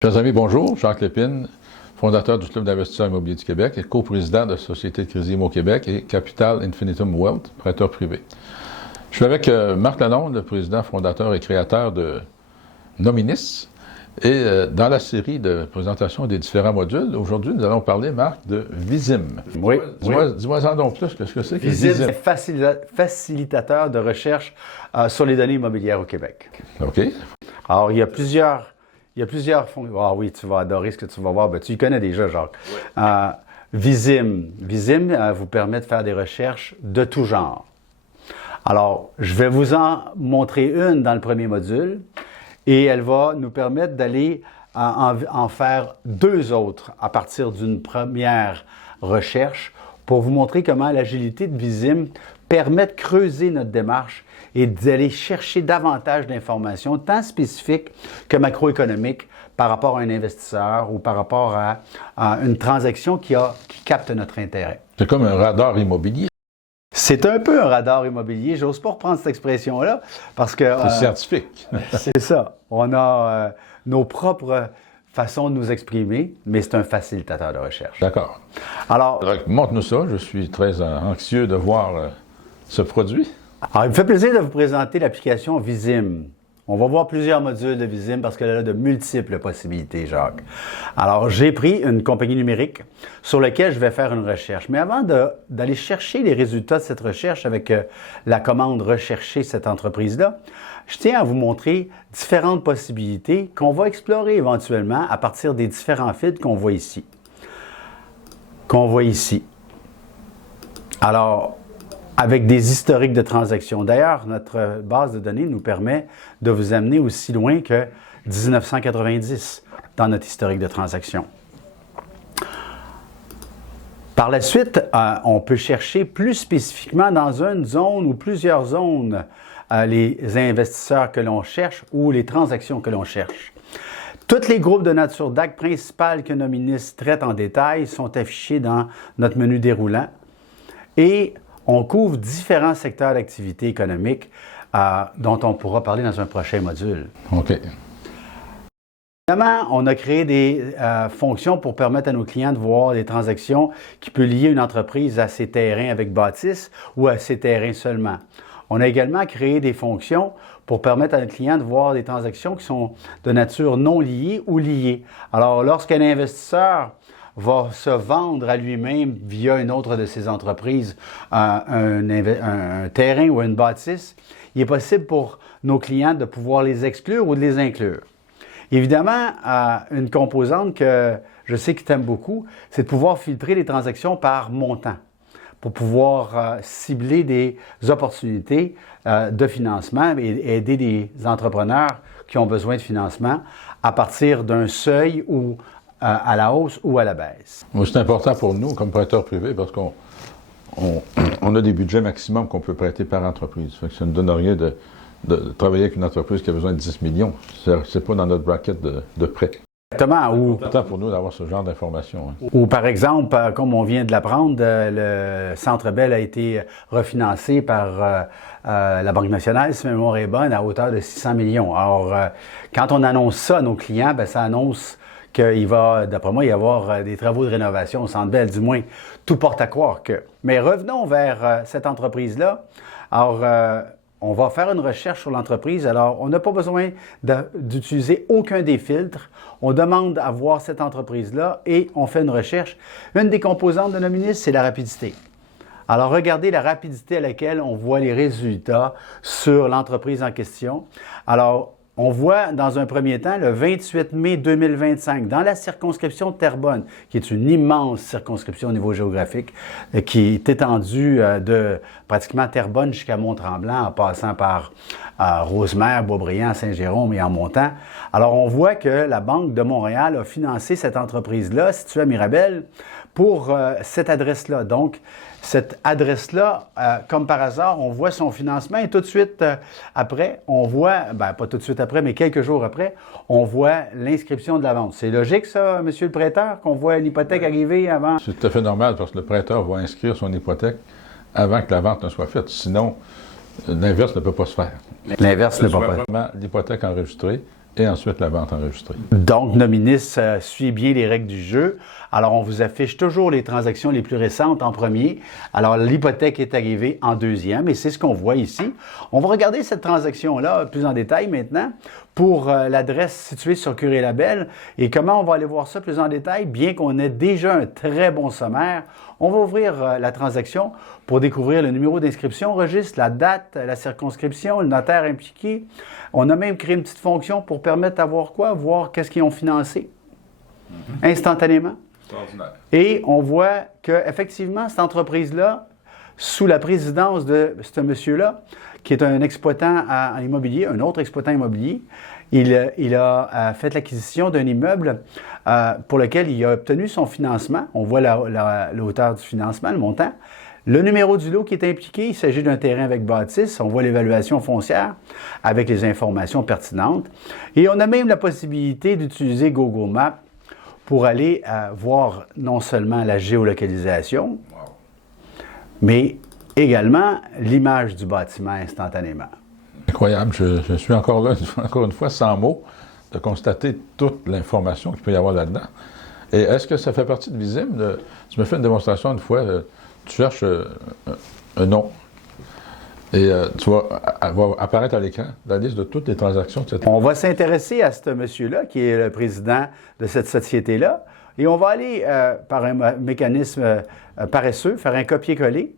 Chers amis, bonjour. Jacques Lépine, fondateur du Club d'investisseurs immobiliers du Québec et coprésident de la Société de crédit IMO Québec et Capital Infinitum Wealth, prêteur privé. Je suis avec Marc Lalonde, le président, fondateur et créateur de Nominis. Et dans la série de présentation des différents modules, aujourd'hui, nous allons parler, Marc, de Visim. Oui. Dis-moi-en donc plus, qu'est-ce que c'est que Visim, Visim? c'est facilitateur de recherche sur les données immobilières au Québec. OK. Alors, il y a plusieurs fonctions. Ah oui, tu vas adorer ce que tu vas voir. Ben, tu y connais déjà, Jacques. Oui. Visim vous permet de faire des recherches de tout genre. Alors, je vais vous en montrer une dans le premier module et elle va nous permettre d'aller en faire deux autres à partir d'une première recherche pour vous montrer comment l'agilité de Visim permet de creuser notre démarche et d'aller chercher davantage d'informations, tant spécifiques que macroéconomiques, par rapport à un investisseur ou par rapport à une transaction qui capte notre intérêt. C'est comme un radar immobilier. C'est un peu un radar immobilier. J'ose pas reprendre cette expression-là parce que... C'est scientifique. C'est ça. On a nos propres façons de nous exprimer, mais c'est un facilitateur de recherche. D'accord. Alors, montre-nous ça. Je suis très anxieux de voir ce produit. Alors, il me fait plaisir de vous présenter l'application Visim. On va voir plusieurs modules de Visim parce qu'elle a de multiples possibilités, Jacques. Alors, j'ai pris une compagnie numérique sur laquelle je vais faire une recherche. Mais avant d'aller chercher les résultats de cette recherche avec la commande « Rechercher cette entreprise-là », je tiens à vous montrer différentes possibilités qu'on va explorer éventuellement à partir des différents fils qu'on voit ici. Alors, avec des historiques de transactions. D'ailleurs, notre base de données nous permet de vous amener aussi loin que 1990 dans notre historique de transactions. Par la suite, on peut chercher plus spécifiquement dans une zone ou plusieurs zones les investisseurs que l'on cherche ou les transactions que l'on cherche. Tous les groupes de nature d'actes principales que Nominis traite en détail sont affichés dans notre menu déroulant et on couvre différents secteurs d'activité économique dont on pourra parler dans un prochain module. OK. Évidemment, on a créé des fonctions pour permettre à nos clients de voir des transactions qui peuvent lier une entreprise à ses terrains avec bâtisse ou à ses terrains seulement. On a également créé des fonctions pour permettre à nos clients de voir des transactions qui sont de nature non liée ou liée. Alors, lorsqu'un investisseur va se vendre à lui-même via une autre de ses entreprises un terrain ou une bâtisse, il est possible pour nos clients de pouvoir les exclure ou de les inclure. Évidemment, une composante que je sais que tu aimes beaucoup, c'est de pouvoir filtrer les transactions par montant pour pouvoir cibler des opportunités de financement et aider des entrepreneurs qui ont besoin de financement à partir d'un seuil ou à la hausse ou à la baisse. C'est important pour nous, comme prêteurs privés, parce qu'on a des budgets maximum qu'on peut prêter par entreprise. Ça ne donne rien de travailler avec une entreprise qui a besoin de 10 millions. C'est pas dans notre bracket de prêt. Exactement. C'est important pour nous d'avoir ce genre d'informations. Hein. Ou par exemple, comme on vient de l'apprendre, le Centre Bell a été refinancé par la Banque nationale, si ma mémoire est bonne, à hauteur de 600 millions. Alors, quand on annonce ça à nos clients, bien, ça annonce qu'il va, d'après moi, y avoir des travaux de rénovation au Centre Bell, du moins, tout porte à croire que. Mais revenons vers cette entreprise-là. Alors, on va faire une recherche sur l'entreprise. Alors, on n'a pas besoin d'utiliser aucun des filtres. On demande à voir cette entreprise-là et on fait une recherche. Une des composantes de Nominis, c'est la rapidité. Alors, regardez la rapidité à laquelle on voit les résultats sur l'entreprise en question. Alors, on voit dans un premier temps le 28 mai 2025 dans la circonscription de Terrebonne, qui est une immense circonscription au niveau géographique, qui est étendue de pratiquement Terrebonne jusqu'à Mont-Tremblant, en passant par Rosemère, Boisbriand, Saint-Jérôme et en montant. Alors, on voit que la Banque de Montréal a financé cette entreprise-là, située à Mirabel, pour cette adresse-là. Donc, cette adresse-là, comme par hasard, on voit son financement et tout de suite après, on voit, pas tout de suite après, mais quelques jours après, on voit l'inscription de la vente. C'est logique ça, monsieur le prêteur, qu'on voit une hypothèque arriver avant? C'est tout à fait normal parce que le prêteur va inscrire son hypothèque avant que la vente ne soit faite. Sinon, l'inverse ne peut pas se faire. L'inverse ne peut pas. L'hypothèque enregistrée et ensuite la vente enregistrée. Donc, Nominis suit bien les règles du jeu. Alors, on vous affiche toujours les transactions les plus récentes en premier. Alors, l'hypothèque est arrivée en deuxième et c'est ce qu'on voit ici. On va regarder cette transaction-là plus en détail maintenant pour l'adresse située sur Curé-Labelle. Et comment on va aller voir ça plus en détail? Bien qu'on ait déjà un très bon sommaire, on va ouvrir la transaction pour découvrir le numéro d'inscription, registre, la date, la circonscription, le notaire impliqué. On a même créé une petite fonction pour permettre d'avoir quoi? Voir qu'est-ce qu'ils ont financé instantanément. Et on voit qu'effectivement, cette entreprise-là, sous la présidence de ce monsieur-là, qui est un exploitant en immobilier, un autre exploitant immobilier, il a fait l'acquisition d'un immeuble pour lequel il a obtenu son financement. On voit la hauteur du financement, le montant. Le numéro du lot qui est impliqué, il s'agit d'un terrain avec bâtisse. On voit l'évaluation foncière avec les informations pertinentes. Et on a même la possibilité d'utiliser Google Maps pour aller voir non seulement la géolocalisation, mais également l'image du bâtiment instantanément. Incroyable. Je suis encore là, encore une fois, sans mots, de constater toute l'information qu'il peut y avoir là-dedans. Et est-ce que ça fait partie de Visible? Tu me fais une démonstration une fois, tu cherches un nom et tu vas apparaître à l'écran la liste de toutes les transactions que tu as. On va s'intéresser à ce monsieur-là, qui est le président de cette société-là, et on va aller, par un mécanisme paresseux, faire un copier-coller.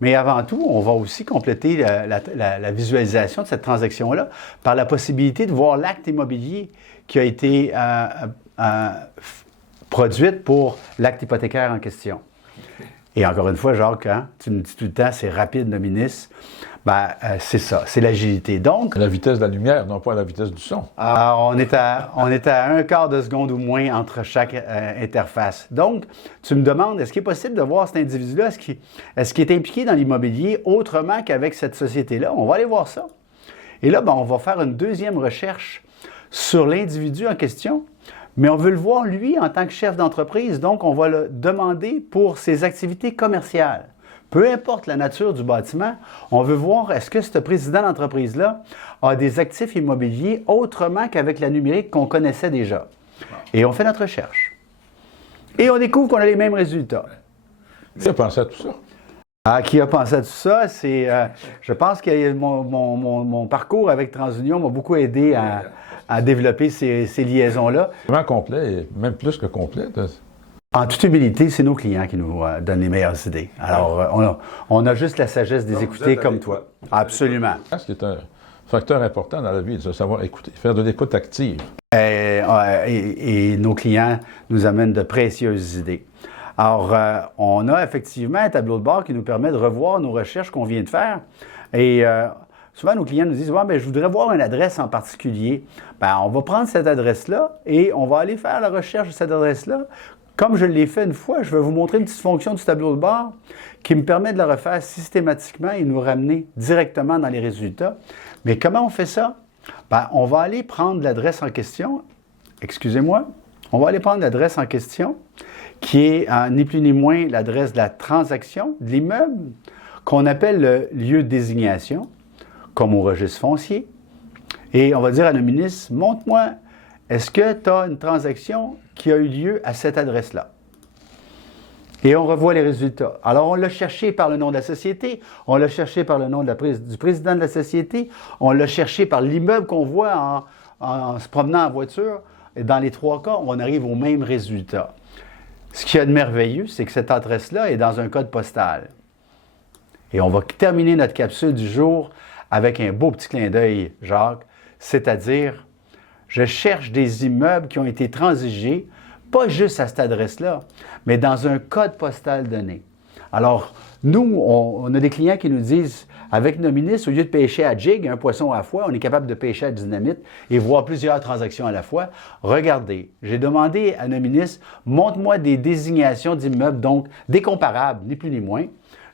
Mais avant tout, on va aussi compléter la visualisation de cette transaction-là par la possibilité de voir l'acte immobilier qui a été produit pour l'acte hypothécaire en question. Et encore une fois, Jacques, hein, tu me dis tout le temps, c'est rapide, Nominis. C'est ça, c'est l'agilité. Donc, la vitesse de la lumière, non pas la vitesse du son. On est à un quart de seconde ou moins entre chaque interface. Donc, tu me demandes, est-ce qu'il est possible de voir cet individu-là? Est-ce qu'il est impliqué dans l'immobilier autrement qu'avec cette société-là? On va aller voir ça. Et là, on va faire une deuxième recherche sur l'individu en question. Mais on veut le voir, lui, en tant que chef d'entreprise. Donc, on va le demander pour ses activités commerciales. Peu importe la nature du bâtiment, on veut voir est-ce que ce président d'entreprise-là a des actifs immobiliers autrement qu'avec la numérique qu'on connaissait déjà. Et on fait notre recherche. Et on découvre qu'on a les mêmes résultats. Qui a pensé à tout ça? Qui a pensé à tout ça? Je pense que mon parcours avec TransUnion m'a beaucoup aidé à développer ces liaisons-là. Vraiment complet, et même plus que complet. En toute humilité, c'est nos clients qui nous donnent les meilleures idées. Alors, on a juste la sagesse des écouter comme toi. Absolument. Ce qui est un facteur important dans la vie, c'est de savoir écouter, faire de l'écoute active. Et nos clients nous amènent de précieuses idées. Alors, on a effectivement un tableau de bord qui nous permet de revoir nos recherches qu'on vient de faire. Et souvent, nos clients nous disent « je voudrais voir une adresse en particulier. » On va prendre cette adresse-là et on va aller faire la recherche de cette adresse-là. Comme je l'ai fait une fois, je vais vous montrer une petite fonction du tableau de bord qui me permet de la refaire systématiquement et nous ramener directement dans les résultats. Mais comment on fait ça? On va aller prendre l'adresse en question. Excusez-moi. On va aller prendre l'adresse en question qui est ni plus ni moins l'adresse de la transaction de l'immeuble qu'on appelle le lieu de désignation, comme au registre foncier. Et on va dire à Nominis, montre-moi, est-ce que tu as une transaction qui a eu lieu à cette adresse-là? Et on revoit les résultats. Alors, on l'a cherché par le nom de la société, on l'a cherché par le nom du président de la société, on l'a cherché par l'immeuble qu'on voit en se promenant en voiture. Et dans les trois cas, on arrive au même résultat. Ce qu'il y a de merveilleux, c'est que cette adresse-là est dans un code postal. Et on va terminer notre capsule du jour avec un beau petit clin d'œil, Jacques, c'est-à-dire, je cherche des immeubles qui ont été transigés, pas juste à cette adresse-là, mais dans un code postal donné. Alors, nous, on a des clients qui nous disent, avec Nominis, au lieu de pêcher à jig, un poisson à la fois, on est capable de pêcher à dynamite et voir plusieurs transactions à la fois. Regardez, j'ai demandé à Nominis, montre-moi des désignations d'immeubles, donc des comparables, ni plus ni moins.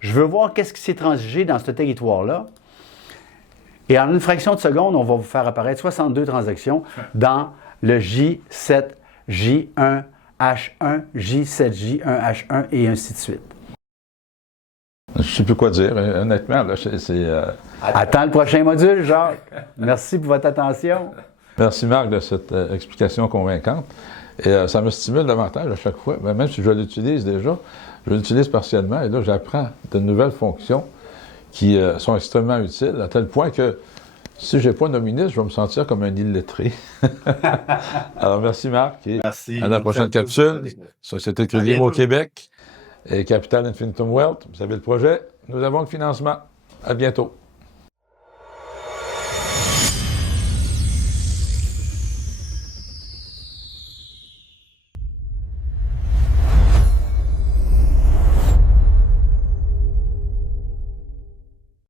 Je veux voir qu'est-ce qui s'est transigé dans ce territoire-là. Et en une fraction de seconde, on va vous faire apparaître 62 transactions dans le J7, J1, H1, J7, J1, H1 et ainsi de suite. Je ne sais plus quoi dire, honnêtement. Là, Attends le prochain module, Jacques. Merci pour votre attention. Merci Marc de cette explication convaincante. Et ça me stimule davantage à chaque fois. Mais même si je l'utilise déjà, je l'utilise partiellement et là, j'apprends de nouvelles fonctions qui sont extrêmement utiles, à tel point que si je n'ai pas de ministre, je vais me sentir comme un illettré. Alors, merci Marc. Et Merci. à la prochaine capsule. Société de crédit au Québec et Capital Infinitum Wealth. Vous avez le projet. Nous avons le financement. À bientôt.